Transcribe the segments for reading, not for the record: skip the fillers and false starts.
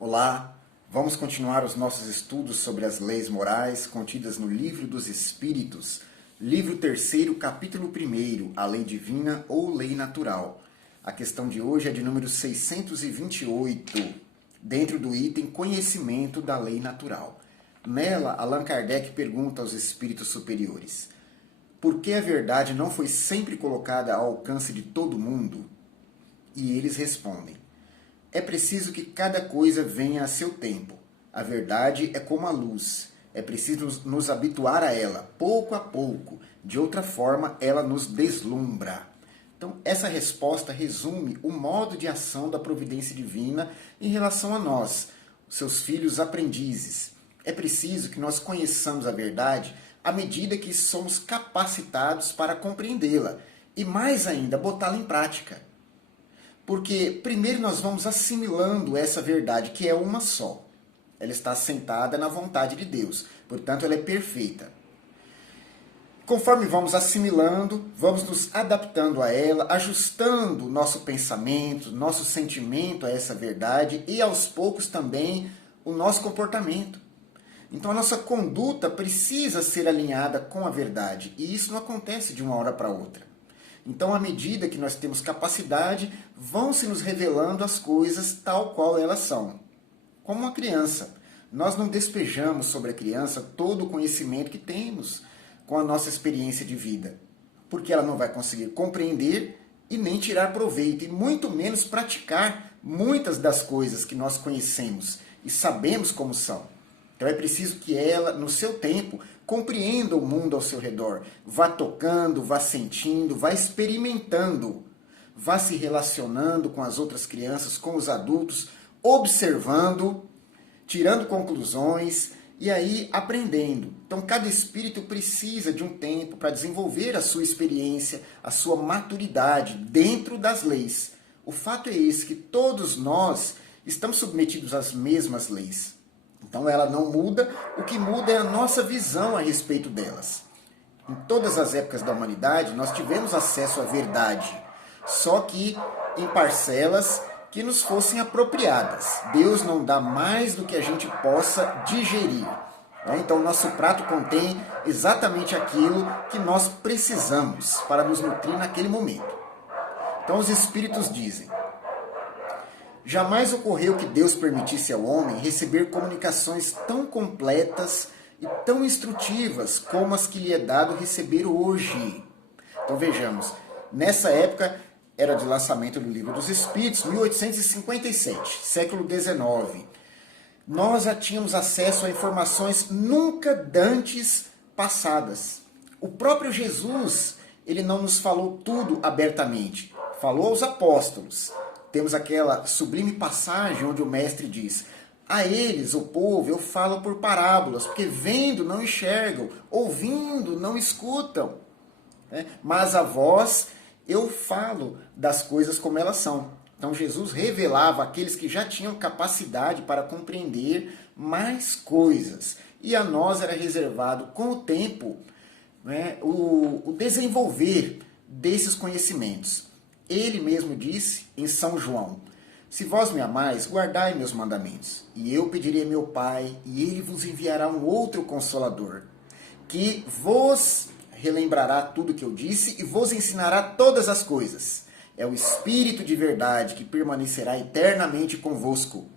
Olá, vamos continuar os nossos estudos sobre as leis morais contidas no Livro dos Espíritos, livro 3º, capítulo 1º, a lei divina ou lei natural. A questão de hoje é de número 628, dentro do item conhecimento da lei natural. Nela, Allan Kardec pergunta aos espíritos superiores: por que a verdade não foi sempre colocada ao alcance de todo mundo? E eles respondem: é preciso que cada coisa venha a seu tempo. A verdade é como a luz. É preciso nos habituar a ela, pouco a pouco. De outra forma, ela nos deslumbra. Então, essa resposta resume o modo de ação da providência divina em relação a nós, seus filhos aprendizes. É preciso que nós conheçamos a verdade à medida que somos capacitados para compreendê-la e, mais ainda, botá-la em prática. Porque primeiro nós vamos assimilando essa verdade, que é uma só. Ela está assentada na vontade de Deus, portanto ela é perfeita. Conforme vamos assimilando, vamos nos adaptando a ela, ajustando nosso pensamento, nosso sentimento a essa verdade e aos poucos também o nosso comportamento. Então a nossa conduta precisa ser alinhada com a verdade, e isso não acontece de uma hora para outra. Então, à medida que nós temos capacidade, vão se nos revelando as coisas tal qual elas são. Como uma criança. Nós não despejamos sobre a criança todo o conhecimento que temos com a nossa experiência de vida. Porque ela não vai conseguir compreender e nem tirar proveito, e muito menos praticar muitas das coisas que nós conhecemos e sabemos como são. Então é preciso que ela, no seu tempo, compreenda o mundo ao seu redor. Vá tocando, vá sentindo, vá experimentando. Vá se relacionando com as outras crianças, com os adultos, observando, tirando conclusões e aí aprendendo. Então cada espírito precisa de um tempo para desenvolver a sua experiência, a sua maturidade dentro das leis. O fato é esse, que todos nós estamos submetidos às mesmas leis. Então ela não muda, o que muda é a nossa visão a respeito delas. Em todas as épocas da humanidade nós tivemos acesso à verdade, só que em parcelas que nos fossem apropriadas. Deus não dá mais do que a gente possa digerir. Então o nosso prato contém exatamente aquilo que nós precisamos para nos nutrir naquele momento. Então os espíritos dizem: jamais ocorreu que Deus permitisse ao homem receber comunicações tão completas e tão instrutivas como as que lhe é dado receber hoje. Então vejamos, nessa época era de lançamento do Livro dos Espíritos, 1857, século XIX. Nós já tínhamos acesso a informações nunca dantes passadas. O próprio Jesus, ele não nos falou tudo abertamente, falou aos apóstolos. Temos aquela sublime passagem onde o mestre diz: a eles, o povo, eu falo por parábolas, porque vendo não enxergam, ouvindo não escutam. Mas a vós eu falo das coisas como elas são. Então Jesus revelava àqueles que já tinham capacidade para compreender mais coisas. E a nós era reservado, com o tempo, o desenvolver desses conhecimentos. Ele mesmo disse em São João: se vós me amais, guardai meus mandamentos. E eu pedirei a meu Pai, e ele vos enviará um outro Consolador, que vos relembrará tudo que eu disse e vos ensinará todas as coisas. É o Espírito de verdade que permanecerá eternamente convosco.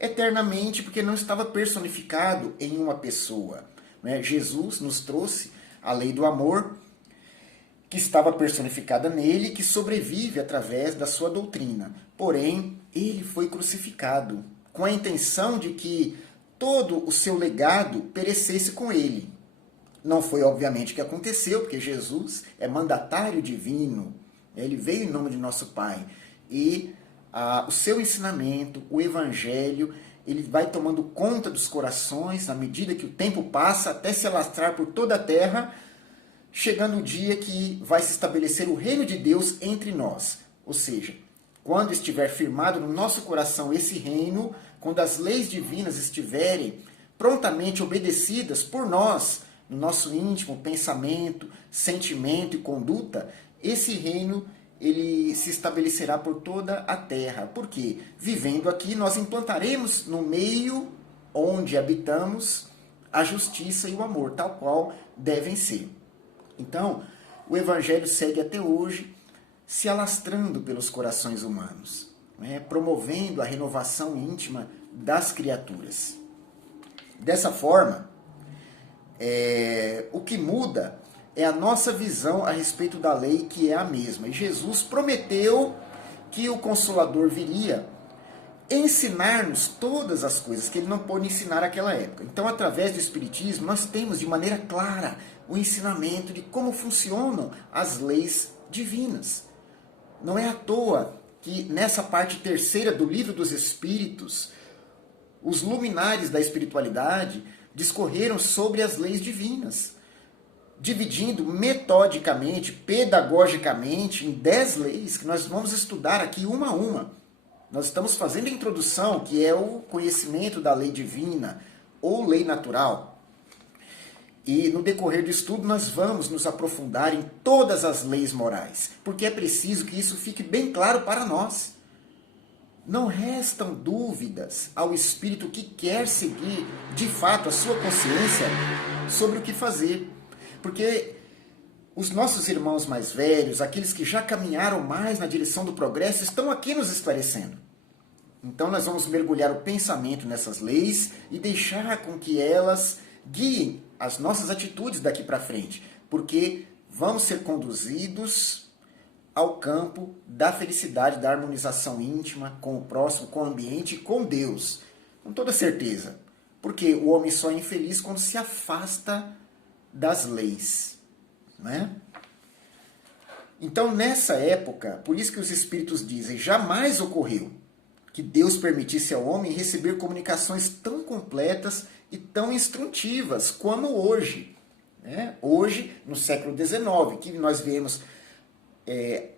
Eternamente, porque não estava personificado em uma pessoa. Jesus nos trouxe a lei do amor, que estava personificada nele, que sobrevive através da sua doutrina. Porém, ele foi crucificado, com a intenção de que todo o seu legado perecesse com ele. Não foi, obviamente, o que aconteceu, porque Jesus é mandatário divino, ele veio em nome de nosso Pai. E o seu ensinamento, o Evangelho, ele vai tomando conta dos corações, à medida que o tempo passa, até se alastrar por toda a terra, chegando o dia que vai se estabelecer o reino de Deus entre nós. Ou seja, quando estiver firmado no nosso coração esse reino, quando as leis divinas estiverem prontamente obedecidas por nós, no nosso íntimo pensamento, sentimento e conduta, esse reino ele se estabelecerá por toda a terra. Por quê? Vivendo aqui, nós implantaremos no meio onde habitamos a justiça e o amor, tal qual devem ser. Então, o Evangelho segue até hoje se alastrando pelos corações humanos, né? Promovendo a renovação íntima das criaturas. Dessa forma, o que muda é a nossa visão a respeito da lei, que é a mesma. E Jesus prometeu que o Consolador viria ensinar-nos todas as coisas que ele não pôde ensinar naquela época. Então, através do Espiritismo, nós temos de maneira clara o ensinamento de como funcionam as leis divinas. Não é à toa que nessa parte terceira do Livro dos Espíritos, os luminares da espiritualidade discorreram sobre as leis divinas, dividindo metodicamente, pedagogicamente, em 10 leis, que nós vamos estudar aqui uma a uma. Nós estamos fazendo a introdução, que é o conhecimento da lei divina, ou lei natural. E no decorrer do estudo nós vamos nos aprofundar em todas as leis morais, porque é preciso que isso fique bem claro para nós. Não restam dúvidas ao espírito que quer seguir, de fato, a sua consciência sobre o que fazer. Porque os nossos irmãos mais velhos, aqueles que já caminharam mais na direção do progresso, estão aqui nos esclarecendo. Então nós vamos mergulhar o pensamento nessas leis e deixar com que elas guiem as nossas atitudes daqui para frente, porque vamos ser conduzidos ao campo da felicidade, da harmonização íntima com o próximo, com o ambiente e com Deus, com toda certeza. Porque o homem só é infeliz quando se afasta das leis, né? Então, nessa época, por isso que os espíritos dizem, jamais ocorreu que Deus permitisse ao homem receber comunicações tão completas e tão instrutivas como hoje. Né? Hoje, no século XIX, que nós vemos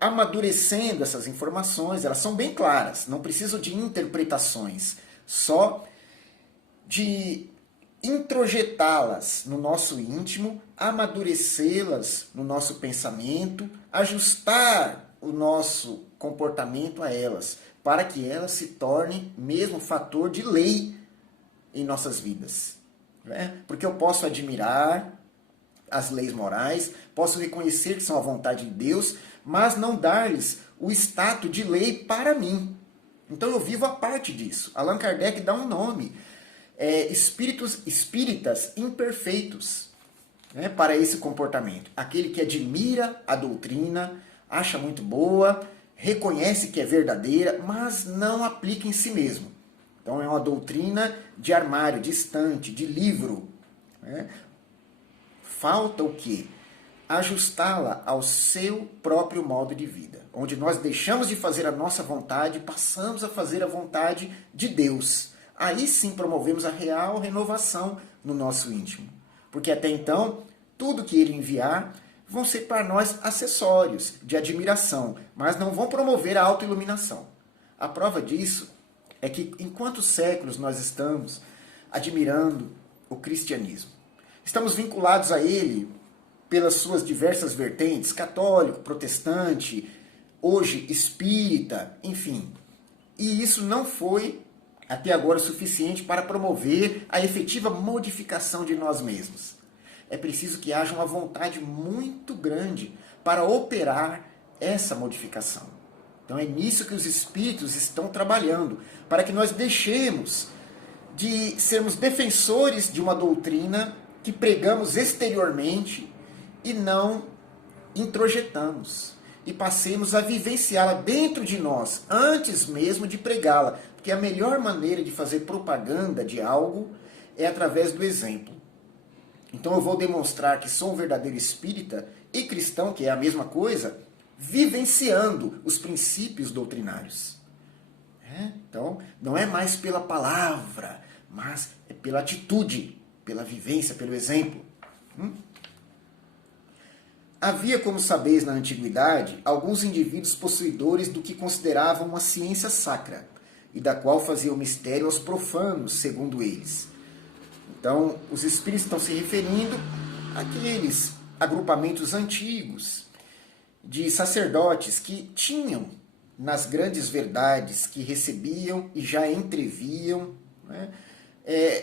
amadurecendo essas informações, elas são bem claras, não precisam de interpretações, só de introjetá-las no nosso íntimo, amadurecê-las no nosso pensamento, ajustar o nosso comportamento a elas, para que elas se tornem mesmo fator de lei em nossas vidas. Né? Porque eu posso admirar as leis morais, posso reconhecer que são a vontade de Deus, mas não dar-lhes o status de lei para mim. Então eu vivo a parte disso. Allan Kardec dá um nome, espíritas imperfeitos, né, para esse comportamento. Aquele que admira a doutrina, acha muito boa, reconhece que é verdadeira, mas não aplica em si mesmo. Então é uma doutrina de armário, de estante, de livro. Né? Falta o quê? Ajustá-la ao seu próprio modo de vida, onde nós deixamos de fazer a nossa vontade e passamos a fazer a vontade de Deus. Aí sim promovemos a real renovação no nosso íntimo. Porque até então, tudo que ele enviar vão ser para nós acessórios de admiração, mas não vão promover a autoiluminação. A prova disso é que em quantos séculos nós estamos admirando o cristianismo? Estamos vinculados a ele pelas suas diversas vertentes, católico, protestante, hoje espírita, enfim. E isso não foi até agora suficiente para promover a efetiva modificação de nós mesmos. É preciso que haja uma vontade muito grande para operar essa modificação. Então é nisso que os espíritos estão trabalhando, para que nós deixemos de sermos defensores de uma doutrina que pregamos exteriormente e não introjetamos. E passemos a vivenciá-la dentro de nós, antes mesmo de pregá-la. Porque a melhor maneira de fazer propaganda de algo é através do exemplo. Então eu vou demonstrar que sou um verdadeiro espírita e cristão, que é a mesma coisa, vivenciando os princípios doutrinários. Então, não é mais pela palavra, mas é pela atitude, pela vivência, pelo exemplo. Havia, como sabeis, na antiguidade, alguns indivíduos possuidores do que consideravam uma ciência sacra, e da qual faziam mistério aos profanos, segundo eles. Então, os espíritos estão se referindo àqueles agrupamentos antigos, de sacerdotes que tinham nas grandes verdades que recebiam e já entreviam, né,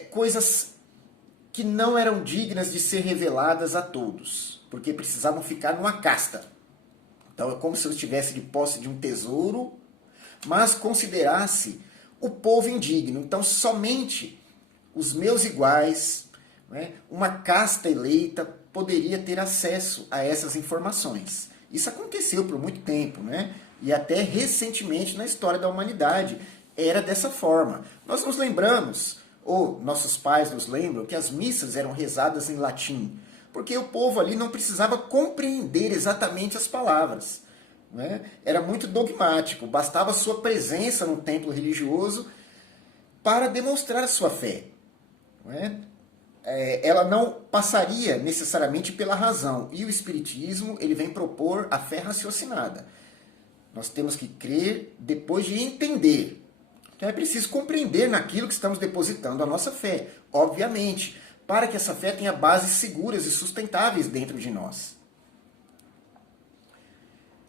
coisas que não eram dignas de ser reveladas a todos, porque precisavam ficar numa casta. Então é como se eu estivesse de posse de um tesouro, mas considerasse o povo indigno. Então somente os meus iguais, né, uma casta eleita, poderia ter acesso a essas informações. Isso aconteceu por muito tempo, né? E até recentemente na história da humanidade era dessa forma. Nós nos lembramos, ou nossos pais nos lembram, que as missas eram rezadas em latim, porque o povo ali não precisava compreender exatamente as palavras, né? Era muito dogmático, bastava a sua presença no templo religioso para demonstrar a sua fé, né? Ela não passaria necessariamente pela razão. E o Espiritismo ele vem propor a fé raciocinada. Nós temos que crer depois de entender. Então é preciso compreender naquilo que estamos depositando a nossa fé, obviamente, para que essa fé tenha bases seguras e sustentáveis dentro de nós.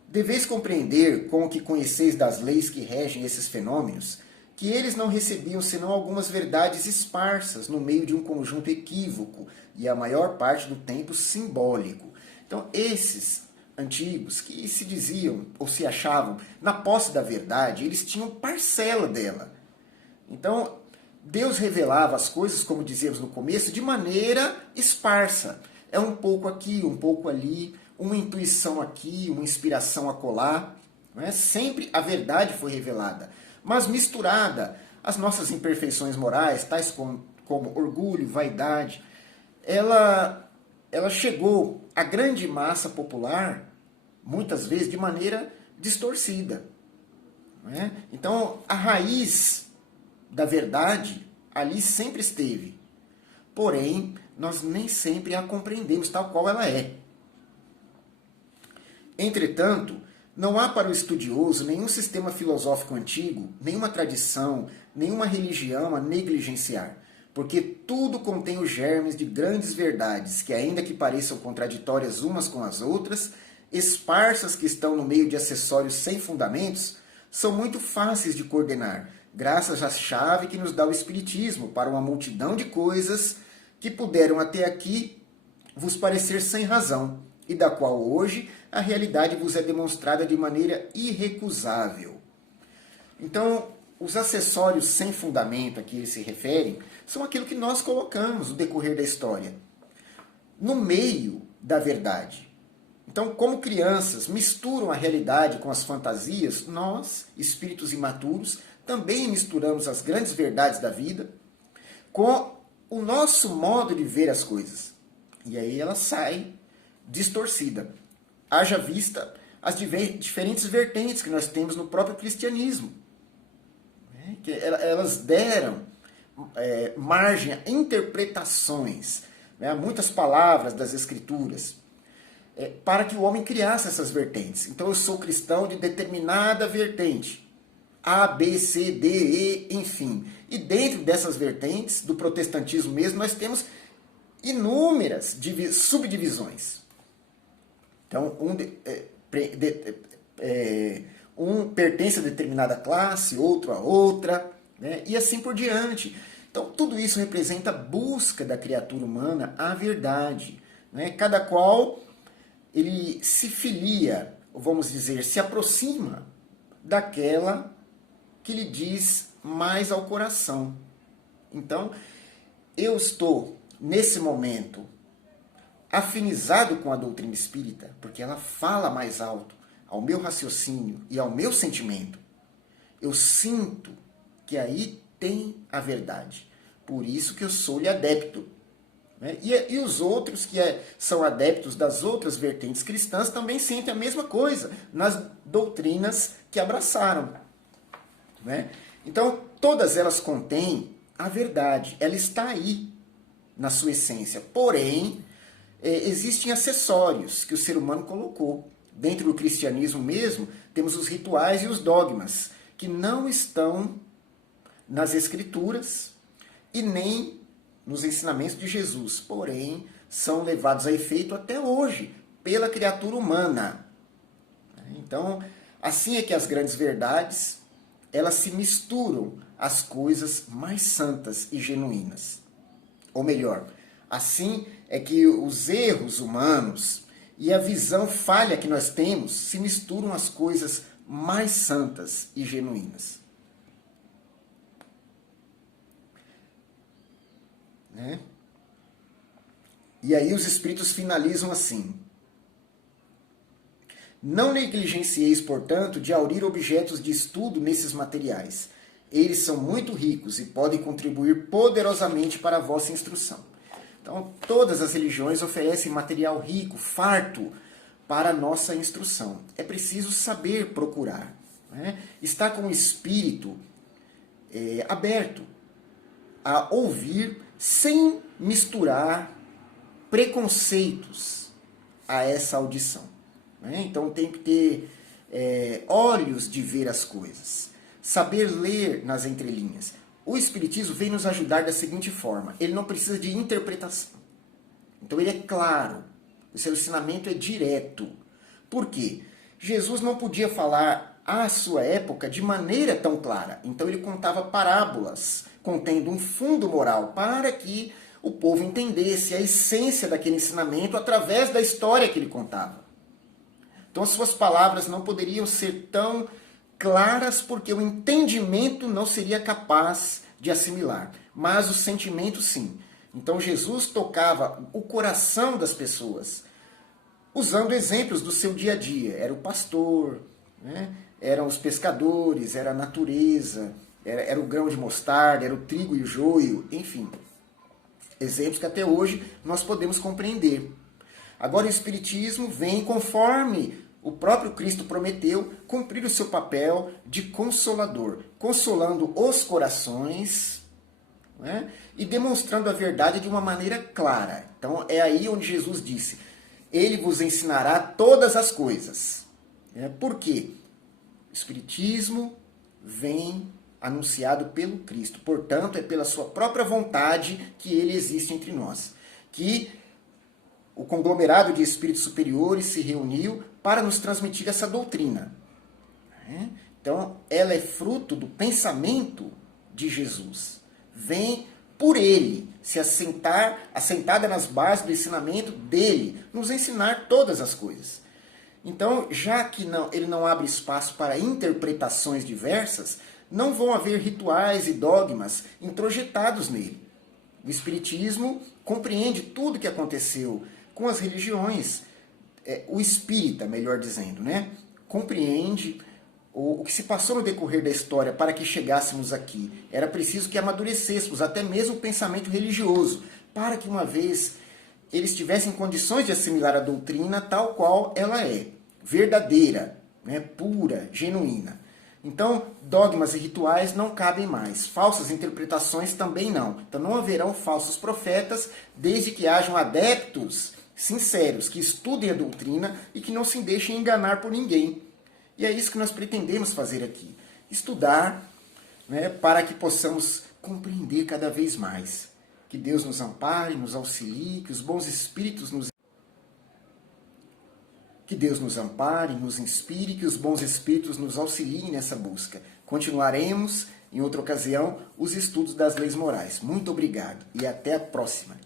Deveis compreender, com o que conheceis das leis que regem esses fenômenos, que eles não recebiam senão algumas verdades esparsas no meio de um conjunto equívoco e a maior parte do tempo simbólico. Então, esses antigos que se diziam ou se achavam na posse da verdade, eles tinham parcela dela. Então, Deus revelava as coisas, como dizíamos no começo, de maneira esparsa. É um pouco aqui, um pouco ali, uma intuição aqui, uma inspiração acolá. Não é? Sempre a verdade foi revelada, mas misturada às nossas imperfeições morais, tais como orgulho, vaidade. Ela chegou à grande massa popular, muitas vezes, de maneira distorcida. Não é? Então, a raiz da verdade ali sempre esteve. Porém, nós nem sempre a compreendemos tal qual ela é. Entretanto, não há para o estudioso nenhum sistema filosófico antigo, nenhuma tradição, nenhuma religião a negligenciar, porque tudo contém os germes de grandes verdades que, ainda que pareçam contraditórias umas com as outras, esparsas que estão no meio de acessórios sem fundamentos, são muito fáceis de coordenar, graças à chave que nos dá o Espiritismo para uma multidão de coisas que puderam até aqui vos parecer sem razão, e da qual hoje a realidade vos é demonstrada de maneira irrecusável. Então, os acessórios sem fundamento a que eles se referem são aquilo que nós colocamos no decorrer da história, no meio da verdade. Então, como crianças misturam a realidade com as fantasias, nós, espíritos imaturos, também misturamos as grandes verdades da vida com o nosso modo de ver as coisas. E aí ela sai distorcida. Haja vista as diferentes vertentes que nós temos no próprio cristianismo. Que elas deram margem a interpretações, a muitas palavras das Escrituras, para que o homem criasse essas vertentes. Então eu sou cristão de determinada vertente, A, B, C, D, E, enfim. E dentro dessas vertentes, do protestantismo mesmo, nós temos inúmeras subdivisões. Então, um pertence a determinada classe, outro a outra, né? E assim por diante. Então, tudo isso representa a busca da criatura humana à verdade, né? Cada qual ele se filia, ou vamos dizer, se aproxima daquela que lhe diz mais ao coração. Então, eu estou, nesse momento, afinizado com a doutrina espírita, porque ela fala mais alto ao meu raciocínio e ao meu sentimento. Eu sinto que aí tem a verdade. Por isso que eu sou-lhe adepto. Né? E os outros que são adeptos das outras vertentes cristãs também sentem a mesma coisa nas doutrinas que abraçaram. Né? Então, todas elas contêm a verdade. Ela está aí, na sua essência. Porém, existem acessórios que o ser humano colocou. Dentro do cristianismo mesmo, temos os rituais e os dogmas, que não estão nas Escrituras e nem nos ensinamentos de Jesus. Porém, são levados a efeito até hoje pela criatura humana. Então, assim é que as grandes verdades, elas se misturam às coisas mais santas e genuínas. Ou melhor, assim é que os erros humanos e a visão falha que nós temos se misturam às coisas mais santas e genuínas. Né? E aí os espíritos finalizam assim: não negligencieis, portanto, de aurir objetos de estudo nesses materiais. Eles são muito ricos e podem contribuir poderosamente para a vossa instrução. Então, todas as religiões oferecem material rico, farto, para a nossa instrução. É preciso saber procurar, né? Estar com o espírito aberto a ouvir sem misturar preconceitos a essa audição. Então tem que ter olhos de ver as coisas, saber ler nas entrelinhas. O Espiritismo vem nos ajudar da seguinte forma: ele não precisa de interpretação. Então ele é claro, o seu ensinamento é direto. Por quê? Jesus não podia falar à sua época de maneira tão clara. Então ele contava parábolas contendo um fundo moral para que o povo entendesse a essência daquele ensinamento através da história que ele contava. Então as suas palavras não poderiam ser tão claras porque o entendimento não seria capaz de assimilar, mas o sentimento sim. Então Jesus tocava o coração das pessoas, usando exemplos do seu dia a dia. Era o pastor, né? Eram os pescadores, era a natureza, era o grão de mostarda, era o trigo e o joio, enfim. Exemplos que até hoje nós podemos compreender. Agora o Espiritismo vem conforme o próprio Cristo prometeu cumprir o seu papel de consolador, consolando os corações, né, e demonstrando a verdade de uma maneira clara. Então é aí onde Jesus disse: ele vos ensinará todas as coisas. Por quê? O Espiritismo vem anunciado pelo Cristo. Portanto, é pela sua própria vontade que ele existe entre nós. Que o conglomerado de espíritos superiores se reuniu para nos transmitir essa doutrina. Então, ela é fruto do pensamento de Jesus. Vem por ele, se assentada nas bases do ensinamento dele, nos ensinar todas as coisas. Então, já que ele não abre espaço para interpretações diversas, não vão haver rituais e dogmas introjetados nele. O Espiritismo compreende tudo o que aconteceu com as religiões. O espírita, melhor dizendo, né? Compreende o que se passou no decorrer da história para que chegássemos aqui. Era preciso que amadurecêssemos até mesmo o pensamento religioso, para que uma vez eles tivessem condições de assimilar a doutrina tal qual ela é, verdadeira, né? Pura, genuína. Então, dogmas e rituais não cabem mais. Falsas interpretações também não. Então, não haverão falsos profetas, desde que hajam adeptos sinceros, que estudem a doutrina e que não se deixem enganar por ninguém. E é isso que nós pretendemos fazer aqui. Estudar, né, para que possamos compreender cada vez mais. Que Deus nos ampare, nos auxilie, que os bons espíritos nos Que Deus nos ampare, nos inspire, que os bons espíritos nos auxiliem nessa busca. Continuaremos, em outra ocasião, os estudos das leis morais. Muito obrigado e até a próxima.